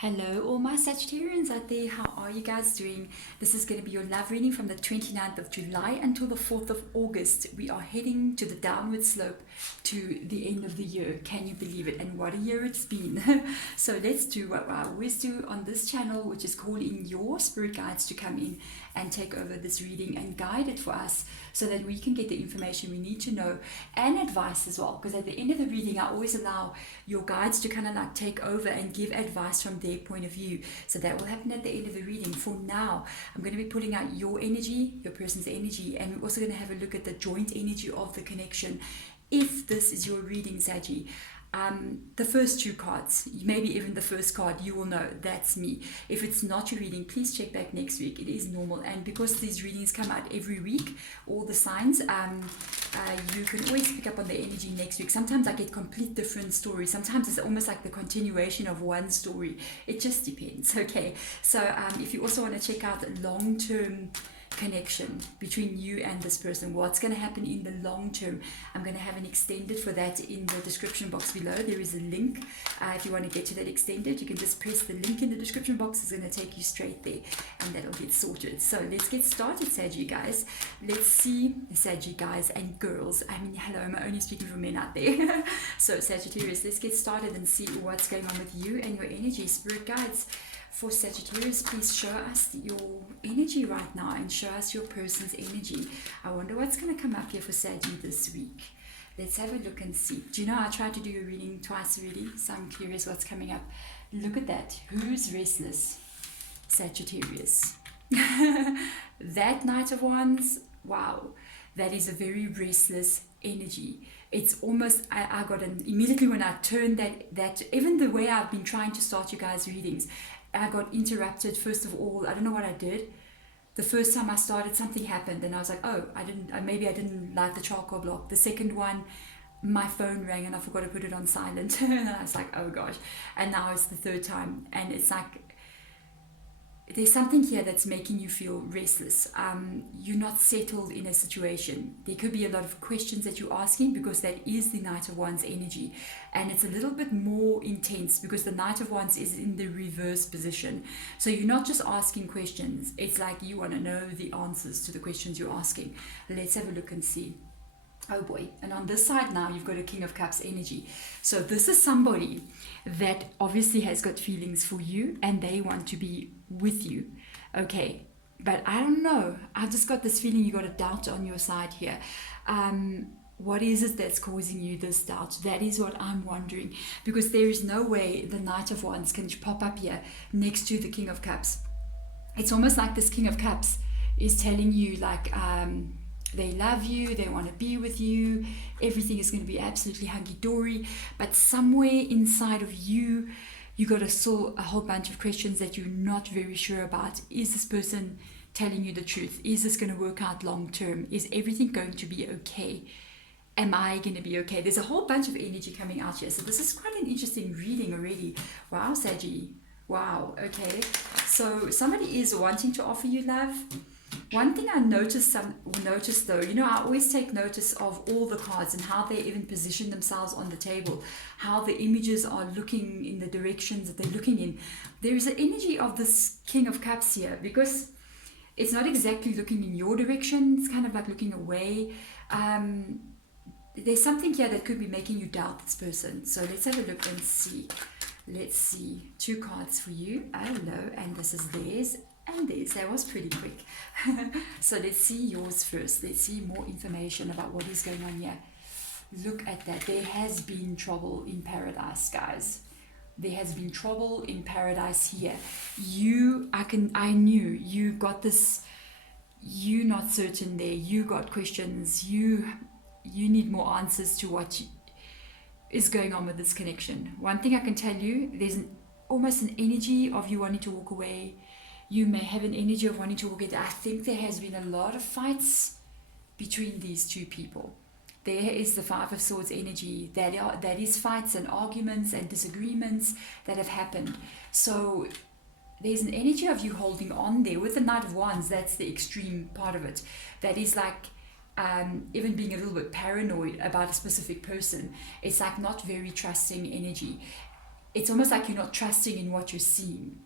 Hello, all my Sagittarians out there. How are you guys doing? This is going to be your love reading from the 29th of July until the 4th of August. We are heading to the downward slope to the end of the year. Can you believe it? And what a year it's been. So let's do what I always do on this channel, which is calling your spirit guides to come in and take over this reading and guide it for us so that we can get the information we need to know and advice as well. Because at the end of the reading, I always allow your guides to kind of like take over and give advice from their point of view. So that will happen at the end of the reading. For now, I'm going to be pulling out your energy, your person's energy, and we're also going to have a look at the joint energy of the connection. If this is your reading, Saggy, the first two cards, maybe even the first card, you will know that's me. If it's not your reading, please check back next week. It is normal, and because these readings come out every week, all the signs, you can always pick up on the energy next week. Sometimes I get complete different stories. Sometimes it's almost like the continuation of one story. It just depends. Okay, so if you also want to check out long-term connection between you and this person, what's going to happen in the long term, I'm going to have an extended for that in the description box below. There is a link. If you want to get to that extended, you can just press the link in the description box. It's going to take you straight there and that'll get sorted. So let's get started, Saggy guys. Let's see, Saggy guys and girls. I mean, hello, I'm only speaking for men out there. So Sagittarius, let's get started and see what's going on with you and your energy. Spirit guides for Sagittarius, please show us your energy right now and show us your person's energy. I wonder what's going to come up here for Saggy this week. Let's have a look and see. Do you know I tried to do a reading twice already, so I'm curious what's coming up. Look at that. Who's restless? Sagittarius. That Knight of Wands, wow, that is a very restless energy. It's almost, I got an, immediately when I turned that, even the way I've been trying to start you guys' readings, I got interrupted. First of all, I don't know what I did. The first time I started, something happened and I was like, oh, maybe I didn't like the charcoal block. The second one, my phone rang and I forgot to put it on silent. And I was like, oh gosh. And now it's the third time. And it's like, there's something here that's making you feel restless. You're not settled in a situation. There could be a lot of questions that you're asking because that is the Knight of Wands energy. And it's a little bit more intense because the Knight of Wands is in the reverse position. So you're not just asking questions. It's like you want to know the answers to the questions you're asking. Let's have a look and see. Oh boy. And on this side now, you've got a King of Cups energy. So this is somebody that obviously has got feelings for you and they want to be with you. Okay. But I don't know. I've just got this feeling you got a doubt on your side here. What is it that's causing you this doubt? That is what I'm wondering. Because there is no way the Knight of Wands can pop up here next to the King of Cups. It's almost like this King of Cups is telling you like, they love you, they want to be with you, everything is going to be absolutely hunky-dory, but somewhere inside of you, you got a whole bunch of questions that you're not very sure about. Is this person telling you the truth? Is this going to work out long term? Is everything going to be okay? Am I going to be okay? There's a whole bunch of energy coming out here, so this is quite an interesting reading already. Wow, Saggy. Wow, okay. So somebody is wanting to offer you love. One thing I noticed though, you know, I always take notice of all the cards and how they even position themselves on the table, how the images are looking in the directions that they're looking in. There is an energy of this King of Cups here because it's not exactly looking in your direction. It's kind of like looking away. There's something here that could be making you doubt this person. So let's have a look and see. Let's see. Two cards for you. Hello, and this is theirs. And this, that was pretty quick. So let's see yours first. Let's see more information about what is going on here. Look at that. There has been trouble in paradise, guys. There has been trouble in paradise here. I knew you got this. You not certain there. You got questions. You need more answers to what is going on with this connection. One thing I can tell you, there's almost an energy of you wanting to walk away. You may have an energy of wanting to walk away. I think there has been a lot of fights between these two people. There is the Five of Swords energy. That is fights and arguments and disagreements that have happened. So there's an energy of you holding on there. With the Knight of Wands, that's the extreme part of it. That is like even being a little bit paranoid about a specific person. It's like not very trusting energy. it's almost like you're not trusting in what you're seeing.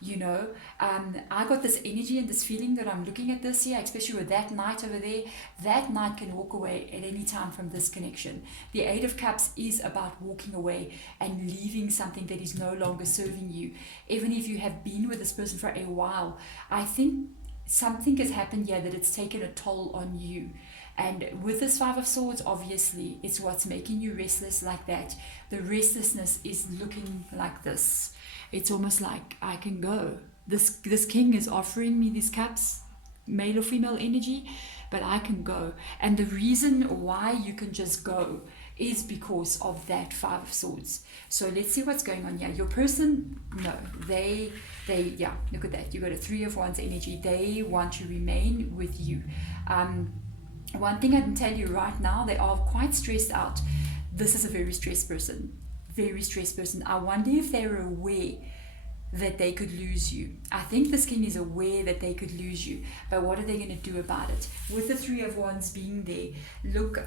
You know, I got this energy and this feeling that I'm looking at this here, especially with that knight over there. That knight can walk away at any time from this connection. The Eight of Cups is about walking away and leaving something that is no longer serving you. Even if you have been with this person for a while, I think something has happened here that it's taken a toll on you. And with this Five of Swords, obviously, it's what's making you restless like that. The restlessness is looking like this. It's almost like I can go. This king is offering me these cups, male or female energy, but I can go. And the reason why you can just go is because of that Five of Swords. So let's see what's going on here. Your person, no, they yeah, look at that. You got a Three of Wands energy. They want to remain with you. One thing I can tell you right now, they are quite stressed out. This is a very stressed person. Very stressed person. I wonder if they're aware that they could lose you. I think this king is aware that they could lose you, but what are they going to do about it? With the Three of Wands being there, look,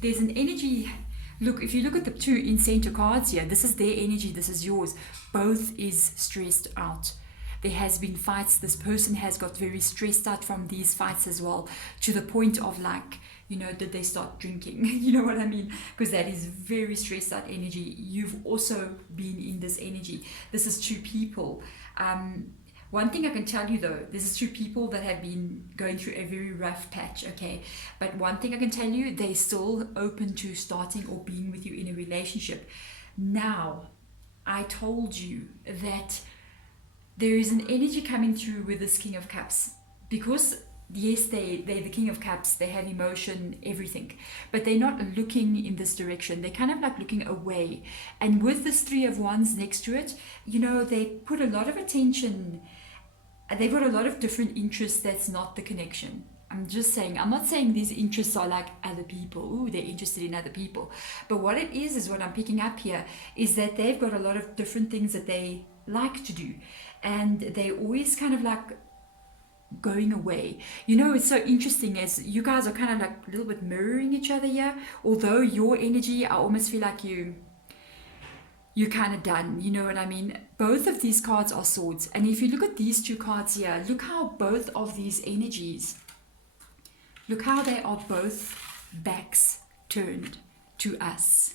there's an energy. Look, if you look at the two in center cards here, this is their energy, this is yours. Both is stressed out. There has been fights. This person has got very stressed out from these fights as well, to the point of like, you know, did they start drinking? You know what I mean? Because that is very stressed out energy. You've also been in this energy. This is two people. One thing I can tell you though, this is two people that have been going through a very rough patch, okay? But one thing I can tell you, they're still open to starting or being with you in a relationship. Now, I told you that there is an energy coming through with this King of Cups, because yes, they're the King of Cups, they have emotion, everything, but they're not looking in this direction. They're kind of like looking away. And with this Three of Wands next to it, you know, they put a lot of attention, they've got a lot of different interests. That's not the connection. I'm just saying, I'm not saying these interests are like other people. Ooh, they're interested in other people. But what it is what I'm picking up here is that they've got a lot of different things that they like to do. And they always kind of like going away. You know, it's so interesting as you guys are kind of like a little bit mirroring each other here. Although your energy, I almost feel like you're kind of done. You know what I mean? Both of these cards are swords. And if you look at these two cards here, look how both of these energies, look how they are both backs turned to us.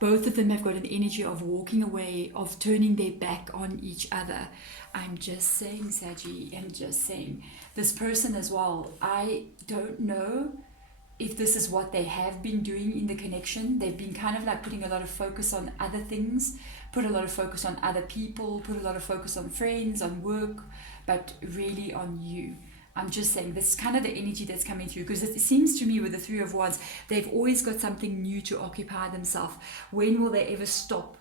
Both of them have got an energy of walking away, of turning their back on each other. I'm just saying, Saggy, I'm just saying. This person as well, I don't know if this is what they have been doing in the connection. They've been kind of like putting a lot of focus on other things, put a lot of focus on other people, put a lot of focus on friends, on work, but really on you. I'm just saying, this is kind of the energy that's coming through, because it seems to me with the Three of Wands, they've always got something new to occupy themselves. When will they ever stop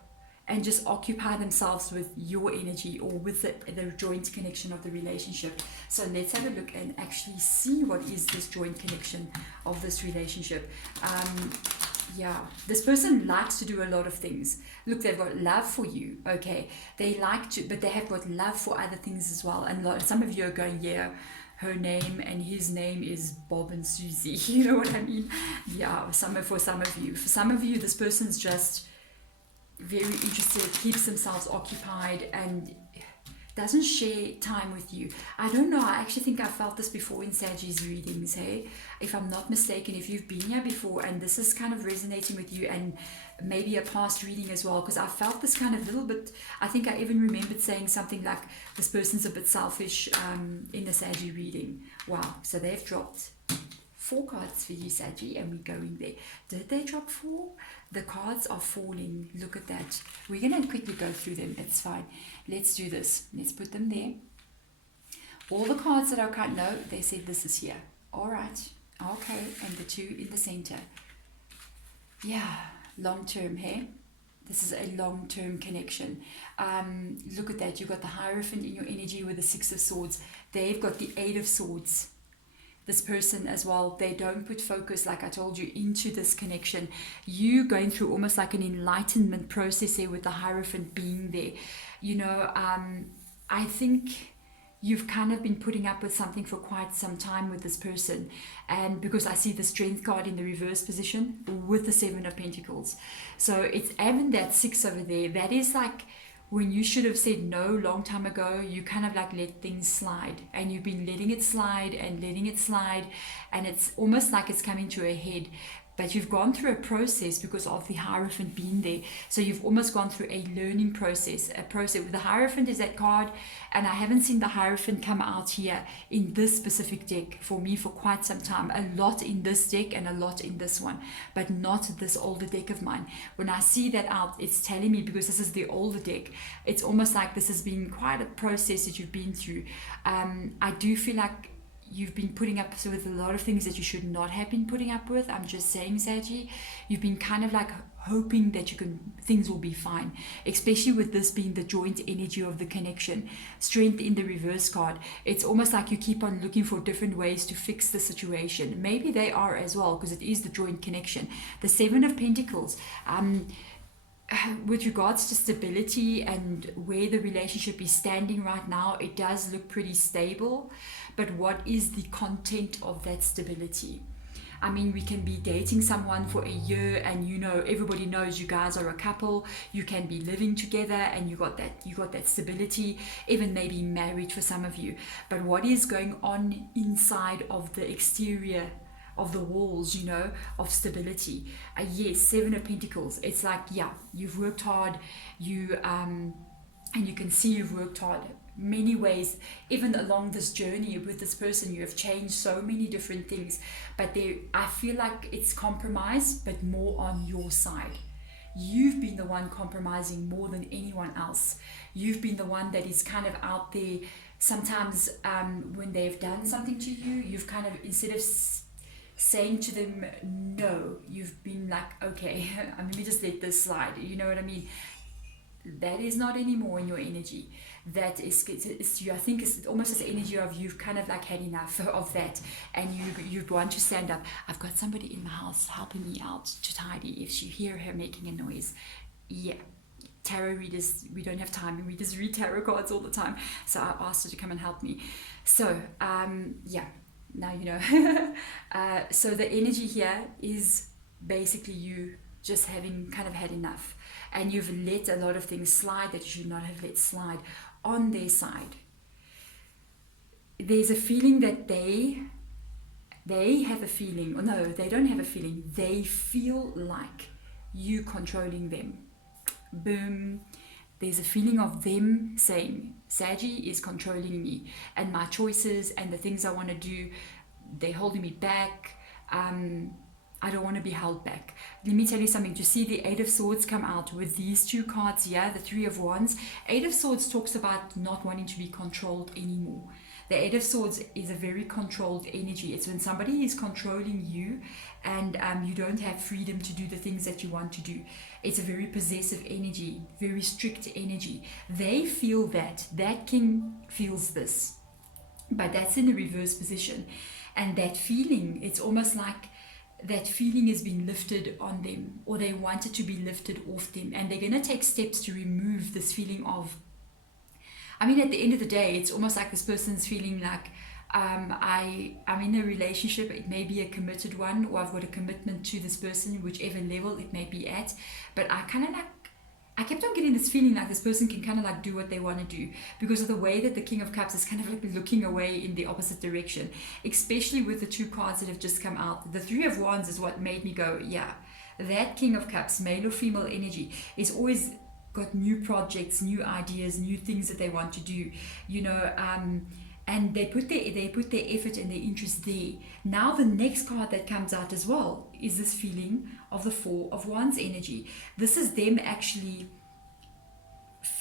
and just occupy themselves with your energy or with the joint connection of the relationship? So let's have a look and actually see what is this joint connection of this relationship. Yeah, this person likes to do a lot of things. Look, they've got love for you, okay? They like to, but they have got love for other things as well. And some of you are going, yeah, her name and his name is Bob and Susie. You know what I mean? Yeah, for some of you. For some of you, this person's just very interested, keeps themselves occupied, and doesn't share time with you. I don't know, I actually think I felt this before in Sagittarius readings, hey? If I'm not mistaken, if you've been here before and this is kind of resonating with you, and maybe a past reading as well, because I felt this kind of little bit, I think I even remembered saying something like, this person's a bit selfish in the Sagittarius reading. Wow, so they've dropped 4 cards for you, Saggy, and we're going there. Did they drop 4? The cards are falling. Look at that. We're going to quickly go through them. It's fine. Let's do this. Let's put them there. All the cards that are cut, no, they said this is here. All right. Okay, and the 2 in the center. Yeah, long-term, hey? This is a long-term connection. Look at that. You've got the Hierophant in your energy with the 6 of Swords. They've got the 8 of Swords. This person as well, they don't put focus, like I told you, into this connection. You going through almost like an enlightenment process there with the Hierophant being there. You know, I think you've kind of been putting up with something for quite some time with this person. And because I see the Strength card in the reverse position with the Seven of Pentacles. So it's having that 6 over there. That is like when you should have said no long time ago, you kind of like let things slide, and you've been letting it slide and letting it slide, and it's almost like it's coming to a head. But you've gone through a process because of the Hierophant being there. So you've almost gone through a learning process. A process with the Hierophant is that card, and I haven't seen the Hierophant come out here in this specific deck for me for quite some time. A lot in this deck and a lot in this one, but not this older deck of mine. When I see that out, it's telling me, because this is the older deck, it's almost like this has been quite a process that you've been through. I do feel like you've been putting up with a lot of things that you should not have been putting up with. I'm just saying, Saggy, you've been kind of like hoping that things will be fine, especially with this being the joint energy of the connection. Strength in the reverse card. It's almost like you keep on looking for different ways to fix the situation. Maybe they are as well, because it is the joint connection. The Seven of Pentacles. With regards to stability and where the relationship is standing right now, it does look pretty stable. But what is the content of that stability? I mean, we can be dating someone for a year, and everybody knows you guys are a couple. You can be living together, and you got that stability, even maybe married for some of you. But what is going on inside of the exterior of the walls, of stability? Yes, Seven of Pentacles. It's like, yeah, you've worked hard, and you can see you've worked hard many ways. Even along this journey with this person, you have changed so many different things, but I feel like it's compromise, but more on your side. You've been the one compromising more than anyone else. You've been the one that is kind of out there. Sometimes when they've done something to you, you've kind of, instead of saying to them no, you've been like, okay, let me just let this slide. You know what I mean? That is not anymore in your energy. That is, I think it's almost as energy of you've kind of like had enough of that, and you want to stand up. I've got somebody in the house helping me out to tidy. If you hear her making a noise, yeah. Tarot readers, we don't have time, and we just read tarot cards all the time. So I asked her to come and help me. So yeah. Now you know. So the energy here is basically you just having kind of had enough, and you've let a lot of things slide that you should not have let slide on their side. There's a feeling that they have a feeling, or no, they don't have a feeling. They feel like you controlling them. Boom. There's a feeling of them saying, Saggy is controlling me, and my choices and the things I want to do, they're holding me back. I don't want to be held back. Let me tell you something. To see the Eight of Swords come out with these two cards here, the Three of Wands. Eight of Swords talks about not wanting to be controlled anymore. The Eight of Swords is a very controlled energy. It's when somebody is controlling you, and you don't have freedom to do the things that you want to do. It's a very possessive energy, very strict energy. They feel that. That king feels this. But that's in the reverse position. And that feeling, it's almost like that feeling has been lifted on them, or they want it to be lifted off them. And they're going to take steps to remove this feeling of, I mean, at the end of the day, it's almost like this person's feeling like, I'm in a relationship. It may be a committed one, or I've got a commitment to this person, whichever level it may be at. But I kept on getting this feeling like this person can kind of like do what they want to do, because of the way that the King of Cups is kind of like looking away in the opposite direction, especially with the two cards that have just come out. The Three of Wands is what made me go, yeah, that King of Cups, male or female energy, is always got new projects, new ideas, new things that they want to do, and they put their effort and their interest there. Now the next card that comes out as well is this feeling of the Four of Wands energy. This is them actually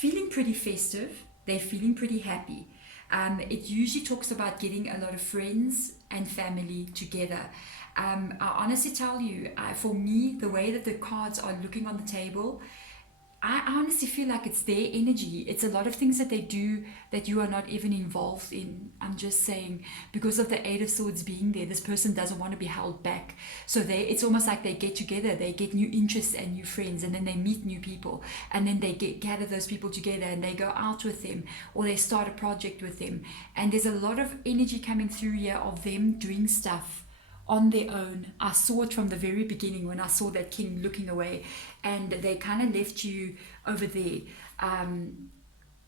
feeling pretty festive. They're feeling pretty happy. It usually talks about getting a lot of friends and family together. I honestly tell you, for me, the way that the cards are looking on the table, I honestly feel like it's their energy. It's a lot of things that they do that you are not even involved in. I'm just saying, because of the Eight of Swords being there, this person doesn't want to be held back. So it's almost like they get together, they get new interests and new friends, and then they meet new people, and then they gather those people together and they go out with them, or they start a project with them. And there's a lot of energy coming through here of them doing stuff on their own. I saw it from the very beginning when I saw that king looking away, and they kind of left you over there.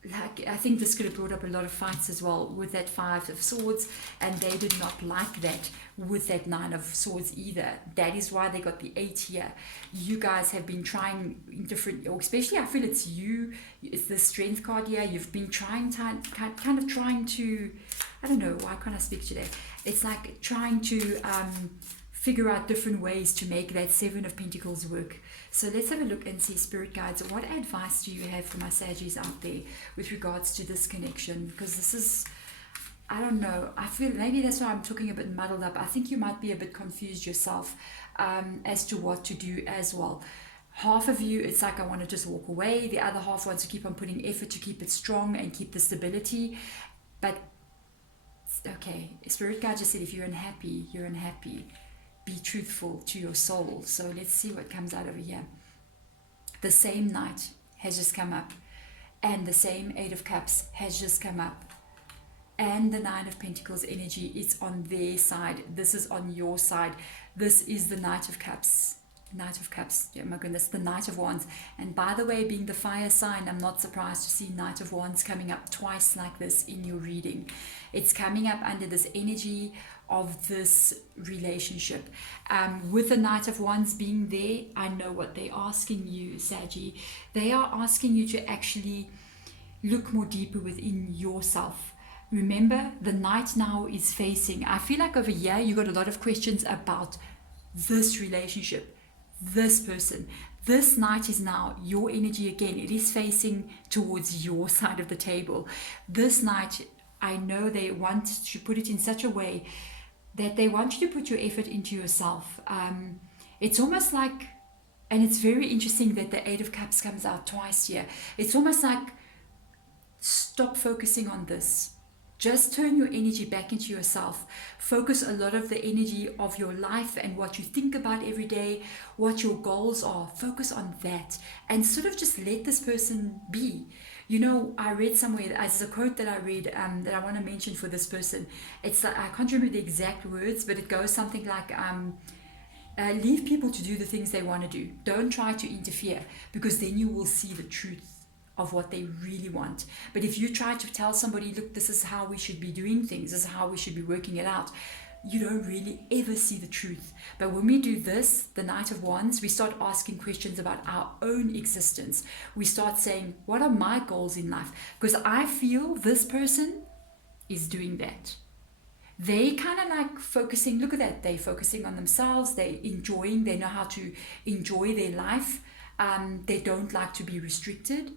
Like, I think this could have brought up a lot of fights as well with that Five of Swords, and they did not like that with that Nine of Swords either. That is why they got the 8 here. You guys have been trying in different, or especially I feel it's you, it's the Strength card here. You've been trying kind of trying to, I don't know, why can't I speak today? It's like trying to figure out different ways to make that Seven of Pentacles work. So let's have a look and see, Spirit Guides, what advice do you have for my Saggies out there with regards to this connection? Because this is, I don't know, I feel maybe that's why I'm talking a bit muddled up. I think you might be a bit confused yourself as to what to do as well. Half of you, it's like, I want to just walk away. The other half wants to keep on putting effort to keep it strong and keep the stability. But, okay, Spirit Guide just said, if you're unhappy, you're unhappy. Be truthful to your soul. So let's see what comes out over here. The same Knight has just come up, and the same Eight of Cups has just come up, and the Nine of Pentacles energy is on their side. This is on your side. This is the Knight of Cups. Knight of Cups, oh my goodness, the Knight of Wands. And by the way, being the fire sign, I'm not surprised to see Knight of Wands coming up twice like this in your reading. It's coming up under this energy of this relationship. With the Knight of Wands being there, I know what they're asking you, Saggy. They are asking you to actually look more deeper within yourself. Remember, the Knight now is facing, I feel like over here you got a lot of questions about this relationship, this person. This Knight is now your energy again. It is facing towards your side of the table. This Knight, I know they want to put it in such a way that they want you to put your effort into yourself. It's almost like, and it's very interesting that the Eight of Cups comes out twice here. It's almost like, stop focusing on this. Just turn your energy back into yourself. Focus a lot of the energy of your life and what you think about every day, what your goals are. Focus on that and sort of just let this person be. You know, I read somewhere, as a quote that I read that I want to mention for this person. It's like, I can't remember the exact words, but it goes something like, leave people to do the things they want to do. Don't try to interfere, because then you will see the truth of what they really want. But if you try to tell somebody, look, this is how we should be doing things, this is how we should be working it out, you don't really ever see the truth. But when we do this, the Knight of Wands, we start asking questions about our own existence. We start saying, what are my goals in life? Because I feel this person is doing that. They kind of like focusing, look at that, they're focusing on themselves, they're enjoying, they know how to enjoy their life. They don't like to be restricted.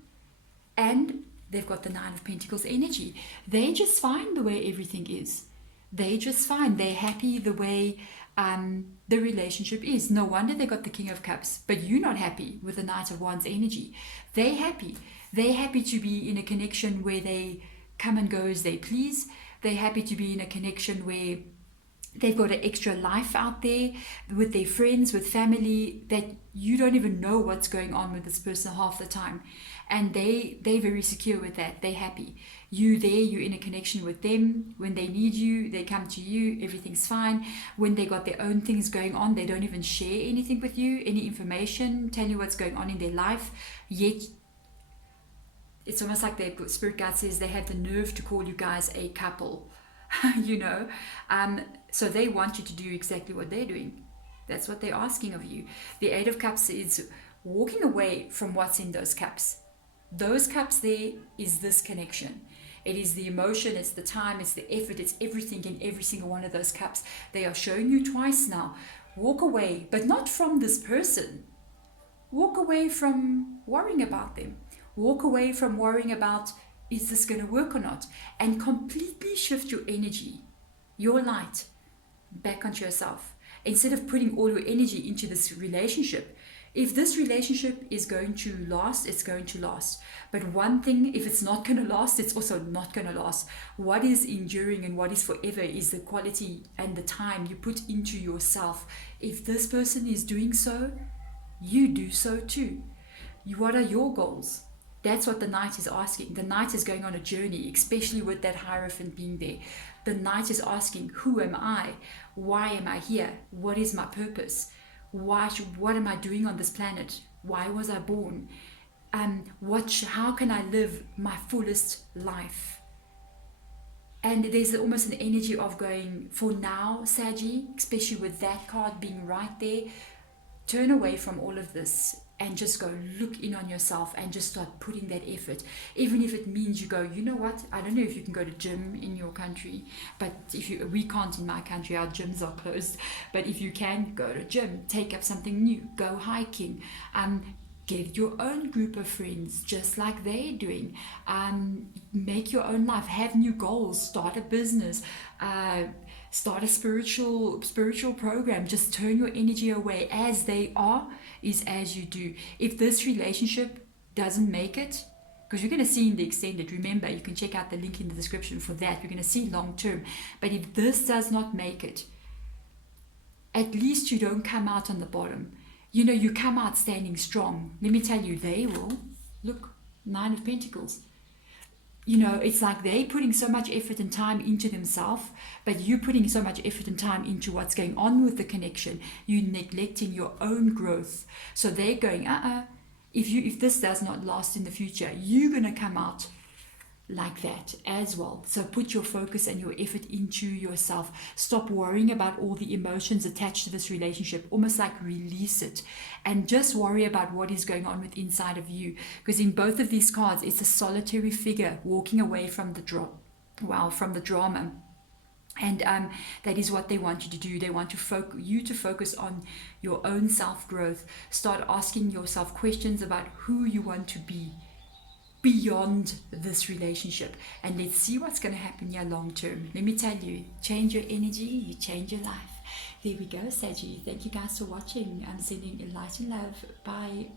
And they've got the Nine of Pentacles energy. They just fine the way everything is. They just fine. They're happy the way the relationship is. No wonder they got the King of Cups. But you're not happy with the Knight of Wands energy. They're happy. They're happy to be in a connection where they come and go as they please. They're happy to be in a connection where they've got an extra life out there with their friends, with family, that you don't even know what's going on with this person half the time. And they're very secure with that. They're happy. You're in a connection with them. When they need you, they come to you. Everything's fine. When they got their own things going on, they don't even share anything with you, any information, tell you what's going on in their life. Yet, it's almost like their spirit guide says they have the nerve to call you guys a couple. You know? So they want you to do exactly what they're doing. That's what they're asking of you. The Eight of Cups is walking away from what's in those cups. Those cups there is this connection. It is the emotion, it's the time, it's the effort, it's everything in every single one of those cups. They are showing you twice now. Walk away, but not from this person. Walk away from worrying about them. Walk away from worrying about, is this going to work or not? And completely shift your energy, your light, back onto yourself. Instead of putting all your energy into this relationship, If this relationship is going to last, it's going to last. But one thing, if it's not going to last, it's also not going to last. What is enduring and what is forever is the quality and the time you put into yourself. If this person is doing so, you do so too. What are your goals? That's what the Knight is asking. The Knight is going on a journey, especially with that Hierophant being there. The Knight is asking, who am I? Why am I here? What is my purpose? What am I doing on this planet? Why was I born? How can I live my fullest life? And there's almost an energy of going, for now, Saggy, especially with that card being right there, turn away from all of this and just go look in on yourself and just start putting that effort. Even if it means you go, you know what, I don't know if you can go to gym in your country, but we can't in my country, our gyms are closed. But if you can, go to gym, take up something new, go hiking, get your own group of friends just like they're doing, make your own life, have new goals, start a business, start a spiritual program. Just turn your energy away. As they are is as you do. If this relationship doesn't make it, because you're going to see in the extended, remember, you can check out the link in the description for that, you're going to see long term. But if this does not make it, at least you don't come out on the bottom. You come out standing strong. Let me tell you, they will. Look, 9 of Pentacles. It's like they're putting so much effort and time into themselves, but you're putting so much effort and time into what's going on with the connection. You're neglecting your own growth. So they're going, if this does not last in the future, you're going to come out like that as well. So put your focus and your effort into yourself. Stop worrying about all the emotions attached to this relationship. Almost like release it and just worry about what is going on with inside of you. Because in both of these cards, it's a solitary figure walking away from the drama. And that is what they want you to do. They want you to focus on your own self-growth. Start asking yourself questions about who you want to be beyond this relationship, and let's see what's going to happen here long term. Let me tell you, change your energy, you change your life. There we go, Saggy. Thank you guys for watching. I'm sending light and love. Bye.